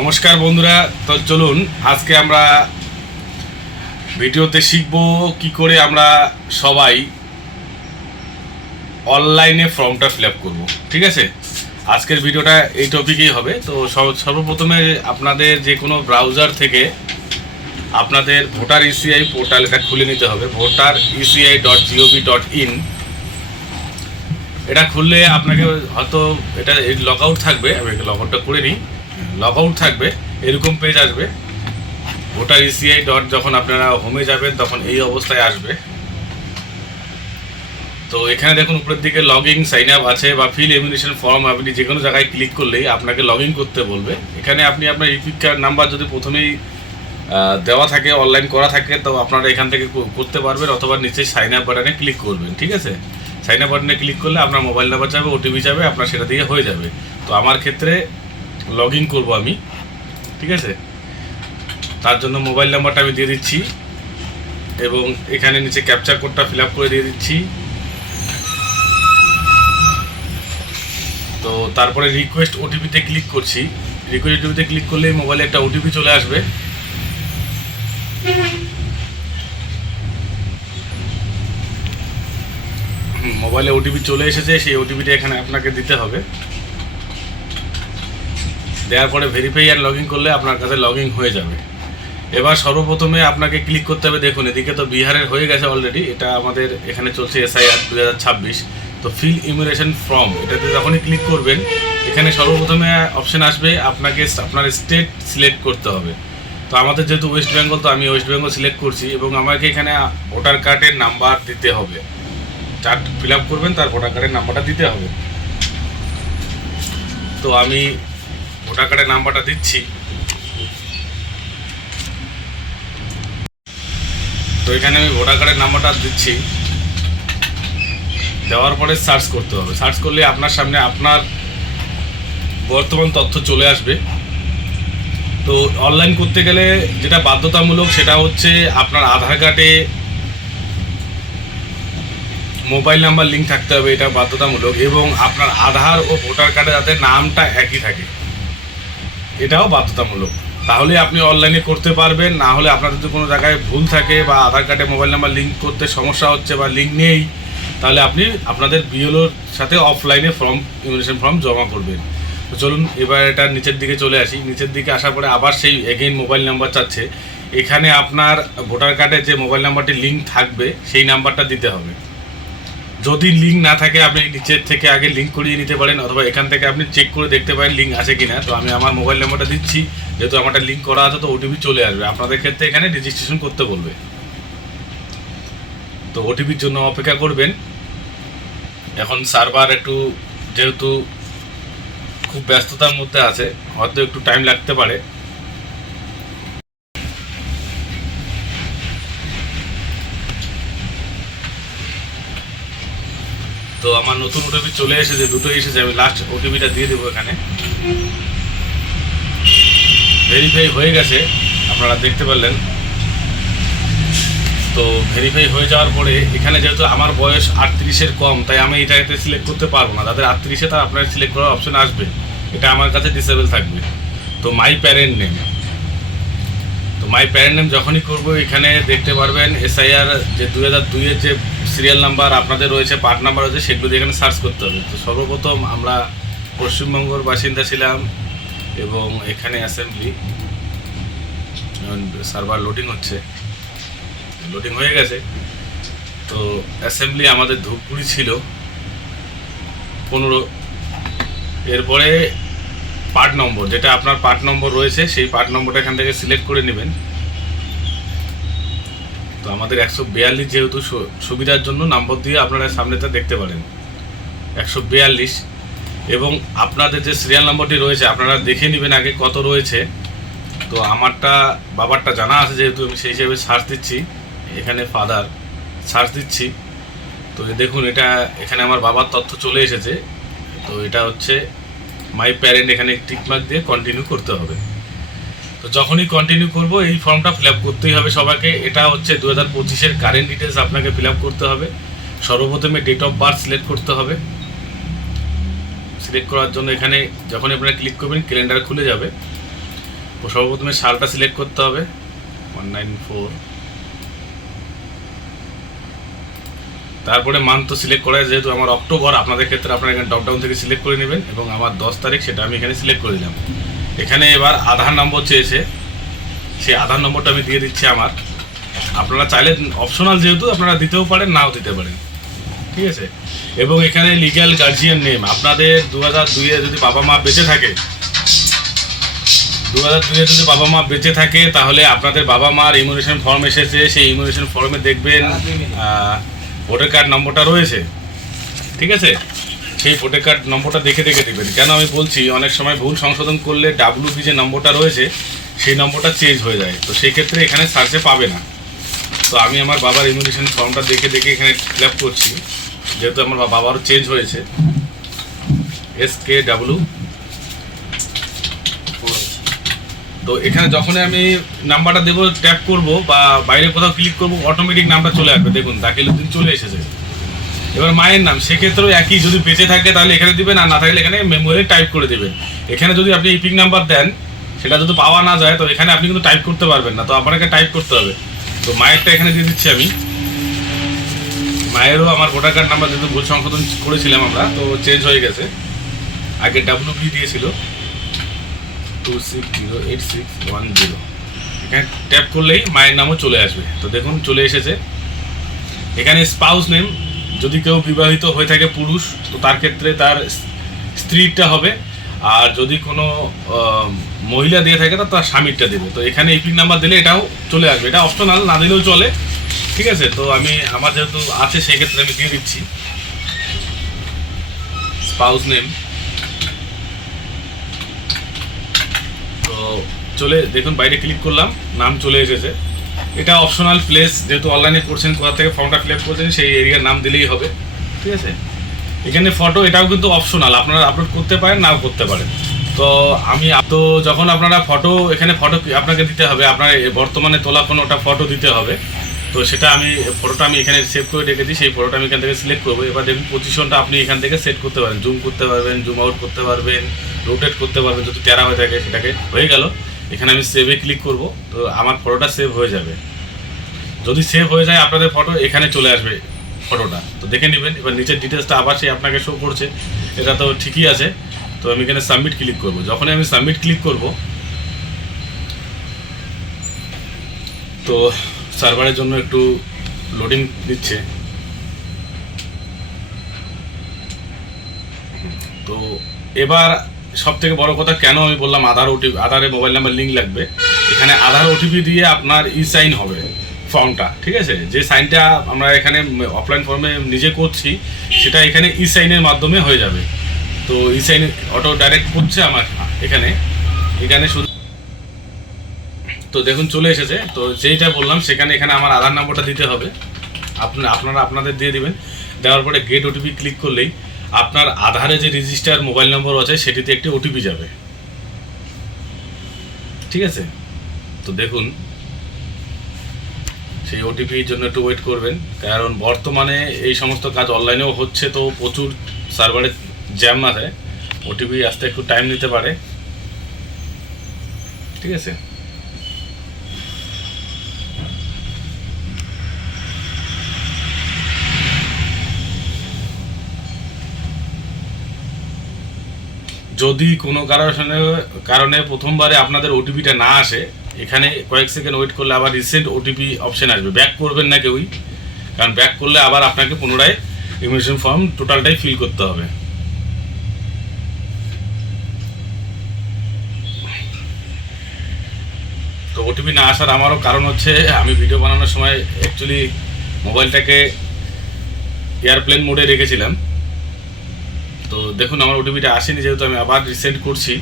নমস্কার বন্ধুরা, তো চলুন আজকে আমরা ভিডিওতে শিখব কি করে আমরা সবাই অনলাইনে ফর্মটা ফিল আপ করবো। ঠিক আছে, আজকের ভিডিওটা এই টপিকেই হবে। তো সর্বপ্রথমে আপনাদের যে কোনো ব্রাউজার থেকে আপনাদের ভোটার ইসিআই পোর্টাল এটা খুলে নিতে হবে, voter.eci.gov.in। এটা খুললে আপনাকে হয়তো এটা লগ আউট থাকবে, আমি লগ আউটটা করে নিই। লগ আউট থাকবে, এরকম পেজ আসবে। ভোটার ইসিআই যখন আপনারা হোমে যাবেন তখন এই অবস্থায় আসবে। তো এখানে দেখুন উপরের দিকে লগ ইন সাইন আপ আছে বা ফিল এমিনেশন ফর্ম, আপনি যে কোনো জায়গায় ক্লিক করলেই আপনাকে লগ ইন করতে বলবে। এখানে আপনি আপনার ইপিক কার্ড নাম্বার যদি প্রথমেই দেওয়া থাকে, অনলাইন করা থাকে, তো আপনারা এখান থেকে করতে পারবেন, অথবা নিচে সাইন আপ বাটনে ক্লিক করবেন। ঠিক আছে, সাইন আপ বাটনে ক্লিক করলে আপনার মোবাইল নাম্বার যাবে, ওটিপি যাবে, আপনার সেটা দিয়ে হয়ে যাবে। তো আমার ক্ষেত্রে লগ ইন করবো আমি। ঠিক আছে, তার জন্য মোবাইল নাম্বারটা আমি দিয়ে দিচ্ছি এবং এখানে নিচে ক্যাপচার কোডটা ফিল আপ করে দিয়ে দিচ্ছি। তো তারপরে রিকোয়েস্ট ওটিপিতে ক্লিক করছি। রিকোয়েস্ট ওটিপিতে ক্লিক করলে মোবাইলে একটা ওটিপি চলে আসবে। মোবাইলে ওটিপি চলে এসেছে, সেই ওটিপিটা এখানে আপনাকে দিতে হবে। দেওয়ার পরে ভেরিফাই আর লগ ইন করলে আপনার কাছে লগ ইন হয়ে যাবে। এবার সর্বপ্রথমে আপনাকে ক্লিক করতে হবে। দেখুন এদিকে তো বিহারের হয়ে গেছে অলরেডি, এটা আমাদের এখানে চলছে SIR 2026। তো ফিল ইমিগ্রেশন ফর্ম, এটাতে যখনই ক্লিক করবেন এখানে সর্বপ্রথমে অপশন আসবে, আপনাকে আপনার স্টেট সিলেক্ট করতে হবে। তো আমাদের যেহেতু ওয়েস্ট বেঙ্গল, তো আমি ওয়েস্ট বেঙ্গল সিলেক্ট করছি এবং আমাকে এখানে ভোটার কার্ডের নাম্বার দিতে হবে। চার্ট ফিল আপ করবেন, তার ভোটার কার্ডের নাম্বারটা দিতে হবে। তো আমি ভোটার কার্ডের নাম্বারটা দিচ্ছি। তো এখানে আমি ভোটার কার্ডের নাম্বারটা দিচ্ছি। দেওয়ার পরে সার্চ করতে হবে। সার্চ করলে আপনার সামনে আপনার বর্তমান তথ্য চলে আসবে। তো অনলাইন করতে গেলে যেটা বাধ্যতামূলক সেটা হচ্ছে আপনার আধার কার্ডে মোবাইল নাম্বার লিঙ্ক থাকতে হবে, এটা বাধ্যতামূলক। এবং আপনার আধার ও ভোটার কার্ডে যাতে নামটা একই থাকে, এটাও বাধ্যতামূলক। তাহলে আপনি অনলাইনে করতে পারবেন। না হলে আপনার যদি কোনো জায়গায় ভুল থাকে বা আধার কার্ডে মোবাইল নাম্বার লিঙ্ক করতে সমস্যা হচ্ছে বা লিঙ্ক নেই, তাহলে আপনি আপনাদের বিএলওর সাথে অফলাইনে ইমিগ্রেশন ফর্ম জমা করবেন। তো চলুন এবার এটা নিচের দিকে চলে আসি। নিচের দিকে আসার পরে আবার সেই এগেইন মোবাইল নাম্বার চাচ্ছে। এখানে আপনার ভোটার কার্ডে যে মোবাইল নাম্বারটি লিঙ্ক থাকবে সেই নাম্বারটা দিতে হবে। যদি লিঙ্ক না থাকে আপনি নিচের থেকে আগে লিঙ্ক করিয়ে নিতে পারেন, অথবা এখান থেকে আপনি চেক করে দেখতে পারেন লিঙ্ক আছে কিনা। তো আমি আমার মোবাইল নাম্বারটা দিচ্ছি, যেহেতু আমারটা লিঙ্ক করা আছে তো ওটিপি চলে আসবে। আপনাদের ক্ষেত্রে এখানে রেজিস্ট্রেশন করতে বলবে। তো ওটিপির জন্য অপেক্ষা করবেন। এখন সার্ভার একটু যেহেতু খুব ব্যস্ততার মধ্যে আছে, হয়তো একটু টাইম লাগতে পারে। তো আমার নতুন ওটিপি চলে এসেছে, দুটো এসেছে। আমি লাস্ট ওটিপিটা দিয়ে দেবো। এখানে ভেরিফাই হয়ে গেছে, আপনারা দেখতে পারলেন। তো ভেরিফাই হয়ে যাওয়ার পরে এখানে যেহেতু আমার বয়স 38-এর কম, তাই আমি এটাতে সিলেক্ট করতে পারবো না। যাদের 38-এ তার আপনার সিলেক্ট করার অপশন আসবে, এটা আমার কাছে ডিসেবল থাকবে। তো মাই প্যারেন্ট নেম, তো মাই প্যারেন্ট নেম যখনই করবো এখানে দেখতে পারবেন SIR যে 2002-এর যে সিরিয়াল নাম্বার আপনাদের রয়েছে, পার্ট নাম্বার রয়েছে, সেগুলো দিয়ে এখানে সার্চ করতে হবে। তো সর্বপ্রথম আমরা পশ্চিমবঙ্গের বাসিন্দা ছিলাম এবং এখানে অ্যাসেম্বলি। সার্ভার লোডিং হচ্ছে, লোডিং হয়ে গেছে। তো অ্যাসেম্বলি আমাদের ধূপগুড়ি ছিল 15। এরপরে পার্ট নম্বর, যেটা আপনার পার্ট নম্বর রয়েছে সেই পার্ট নম্বরটা এখান থেকে সিলেক্ট করে নেবেন। তো আমাদের 142, যেহেতু সুবিধার জন্য নম্বর দিয়ে আপনারা সামনেতে দেখতে পারেন 142। এবং আপনাদের যে সিরিয়াল নম্বরটি রয়েছে আপনারা দেখে নেবেন আগে কত রয়েছে। তো আমারটা বাবারটা জানা আছে, যেহেতু আমি সেই হিসেবে সার্চ দিচ্ছি। এখানে ফাদার সার্চ দিচ্ছি। তো দেখুন এটা এখানে আমার বাবার তথ্য চলে এসেছে। তো এটা হচ্ছে মাই প্যারেন্ট, এখানে টিকমার্ক দিয়ে কন্টিনিউ করতে হবে। তো যখনই কন্টিনিউ করব এই ফর্মটা ফিল আপ করতেই হবে সবাইকে। এটা হচ্ছে 2025-এর কারেন্ট ডিটেলস আপনাকে ফিল আপ করতে হবে। সর্বপ্রথমে ডেট অফ বার্থ সিলেক্ট করতে হবে। সিলেক্ট করার জন্য এখানে যখন আপনারা ক্লিক করবেন ক্যালেন্ডার খুলে যাবে। সর্বপ্রথমে সালটা সিলেক্ট করতে হবে 194, তারপরে মান্থ তো সিলেক্ট করা, যেহেতু আমার অক্টোবর, আপনাদের ক্ষেত্রে আপনারা এখানে ড্রপডাউন থেকে সিলেক্ট করে নেবেন এবং আমার 10 তারিখ সেটা আমি এখানে সিলেক্ট করে দিলাম। এখানে এবার আধার নম্বর চেয়েছে, সেই আধার নম্বরটা আমি দিয়ে দিচ্ছি আমার। আপনারা চাইলে অপশনাল, যেহেতু আপনারা দিতেও পারেন নাও দিতে পারেন, ঠিক আছে। এবং এখানে লিগ্যাল গার্জিয়ান নেম, আপনাদের 2002-এ যদি বাবা মা বেঁচে থাকে, 2002-এ যদি বাবা মা বেঁচে থাকে তাহলে আপনাদের বাবা মার ইমিউনেশন ফর্ম এসেছে, সেই ইমিউনেশন ফর্মে দেখবেন ভোটার কার্ড নম্বরটা রয়েছে, ঠিক আছে। সেই ভোটার কার্ড নম্বরটা দেখে দেখে দেবেন। কেন আমি বলছি, অনেক সময় ভুল সংশোধন করলে ডাব্লিউপি যে নম্বরটা রয়েছে সেই নম্বরটা চেঞ্জ হয়ে যায়, তো সেই ক্ষেত্রে এখানে সার্চে পাবে না। তো আমি আমার বাবার ইমিউনেশন ফর্মটা দেখে দেখে এখানে ফিল আপ করছি, যেহেতু আমার বাবারও চেঞ্জ হয়েছে। SKW। তো এখানে যখনই আমি নাম্বারটা দেবো, ট্যাপ করব বা বাইরে কোথাও ক্লিক করব, অটোমেটিক নামটা চলে আসবে। দেখুন দাখিলউদ্দিন চলে এসেছে। এবার মায়ের নাম, সেক্ষেত্রেও একই, যদি বেঁচে থাকে তাহলে এখানে দিবেন, আর না থাকলে এখানে মেমোরিয়ালে টাইপ করে দেবেন। এখানে যদি আপনি ইপিক নাম্বার দেন, সেটা যদি পাওয়া না যায় তো এখানে আপনি কিন্তু টাইপ করতে পারবেন না, তো আপনাকে টাইপ করতে হবে। তো মায়েরটা এখানে দিয়ে দিচ্ছি আমি। মায়েরও আমার ভোটার কার্ড নাম্বার যেহেতু ভুল সংশোধন করেছিলাম আমরা, তো চেঞ্জ হয়ে গেছে। আগে WB দিয়েছিল 2608610। এখানে ট্যাপ করলেই মায়ের নামও চলে আসবে। তো দেখুন চলে এসেছে। এখানে স্পাউস নেম, যদি কেউ বিবাহিত হয়ে থাকে পুরুষ, তো তার ক্ষেত্রে তার স্ত্রীরটা হবে, আর যদি কোনো মহিলা দিয়ে থাকে তার স্বামীরটা দেবে। তো এখানে ইপিক নাম্বার দিলে এটাও চলে আসবে, এটা অপশনাল, না দিলেও চলে, ঠিক আছে। তো আমি আমার যেহেতু আছে সেই ক্ষেত্রে আমি দিয়ে দিচ্ছি স্পাউস নেম। তো চলে, দেখুন বাইরে ক্লিক করলাম, নাম চলে এসেছে। এটা অপশনাল প্লেস, যেহেতু অনলাইনে করছেন, কোথা থেকে ফর্মটা ফিল আপ করছেন সেই এরিয়ার নাম দিলেই হবে, ঠিক আছে। এখানে ফটো, এটাও কিন্তু অপশনাল, আপনারা আপলোড করতে পারেন নাও করতে পারেন। তো আমি তো যখন আপনারা ফটো, এখানে ফটো আপনাকে দিতে হবে, আপনার বর্তমানে তোলা কোনো ওটা ফটো দিতে হবে। তো সেটা আমি ফটোটা আমি এখানে সেভ করে রেখেছি, সেই ফটোটা আমি এখান থেকে সিলেক্ট করবো। এবার দেখুন পজিশনটা আপনি এখান থেকে সেট করতে পারেন, জুম করতে পারবেন, জুম আউট করতে পারবেন, রোটেট করতে পারবেন, যদি টেরা হয়ে থাকে সেটাকে। হয়ে গেল, এখানে আমি সেভে ক্লিক করব, তো আমার ফটোটা সেভ হয়ে যাবে। যদি সেভ হয়ে যায় আপনাদের ফটো, এখানে চলে আসবে ফটোটা, তো দেখে নেবেন। এবার নিচের ডিটেলসটা আবার সেই আপনাকে শো করছে, এটা তো ঠিকই আছে। তো আমি এখানে সাবমিট ক্লিক করব। যখনই আমি সাবমিট ক্লিক করব, তো সার্ভারের জন্য একটু লোডিং দিচ্ছে। তো এবার সব থেকে বড় কথা, কেন আমি বললাম আধার ওটিপি, আধারে মোবাইল নাম্বার লিঙ্ক লাগবে। এখানে আধার ওটিপি দিয়ে আপনার সাইন হবে ফর্মটা, ঠিক আছে। যে সাইনটা আমরা এখানে অফলাইন ফর্মে নিজে করছি, সেটা এখানে সাইনের মাধ্যমে হয়ে যাবে। তো সাইন অটো ডাইরেক্ট করছে আমার এখানে শুধু। তো দেখুন চলে এসেছে। তো যেইটা বললাম সেখানে এখানে আমার আধার নম্বরটা দিতে হবে, আপনারা আপনাদের দিয়ে দিবেন। দেওয়ার পরে গেট ওটিপি ক্লিক করলেই আপনার আধারে যে রেজিস্টার মোবাইল নম্বর আছে সেটিতে একটি ওটিপি যাবে, ঠিক আছে। তো দেখুন সেই ওটিপির জন্য একটু ওয়েট করবেন, কারণ বর্তমানে এই সমস্ত কাজ অনলাইনেও হচ্ছে, তো প্রচুর সার্ভারে জ্যাম আছে, ওটিপি আসতে একটু টাইম নিতে পারে, ঠিক আছে। যদি কোনো কারণে প্রথমবারে আপনাদের ওটিপিটা না আসে, এখানে কয়েক সেকেন্ড ওয়েট করলে আবার রিসেন্ট ওটিপি অপশন আসবে। ব্যাক করবেন না কেউই, কারণ ব্যাক করলে আবার আপনাকে পুনরায় ইমিউনেশন ফর্ম টোটালটাই ফিল করতে হবে। তো ওটিপি না আসার আমারও কারণ হচ্ছে, আমি ভিডিও বানানোর সময় অ্যাকচুয়ালি মোবাইলটাকে এয়ারপ্লেন মোডে রেখেছিলাম। তো দেখুন আমার ওটিপিটা আসেনি, যেহেতু আমি আবার রিসেন্ট করছি।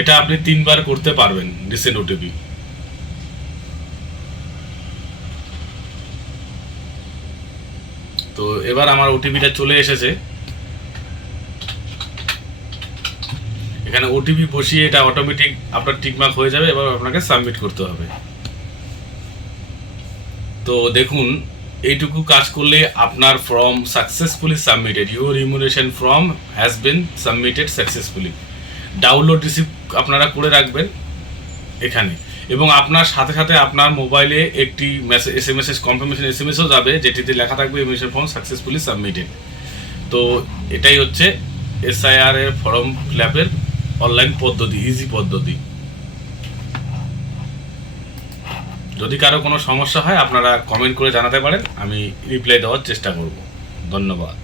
এটা আপনি 3 বার করতে পারবেন রিসেন্ট ওটিপি। তো এবার আমার ওটিপিটা চলে এসেছে। এখানে ওটিপি বসিয়ে এটা অটোমেটিক আপনার টিকমার্ক হয়ে যাবে, এবার আপনাকে সাবমিট করতে হবে। তো দেখুন এইটুকু কাজ করলে আপনার form successfully submitted, your ইমিউনেশন form has been submitted successfully. Download receive আপনারা করে রাখবেন এখানে, এবং আপনার সাথে সাথে আপনার মোবাইলে একটি মেসেজ এসএমএস কনফার্মেশন এসএমএসও যাবে, যেটিতে লেখা থাকবে এডমিশন ফর্ম সাকসেসফুলি সাবমিটেড। তো এটাই হচ্ছে এসআইআর এর ফর্ম ফিল আপের অনলাইন পদ্ধতি, ইজি পদ্ধতি। যদি কারো কোনো সমস্যা হয় আপনারা কমেন্ট করে জানাতে পারেন, আমি রিপ্লাই দেওয়ার চেষ্টা করব। ধন্যবাদ।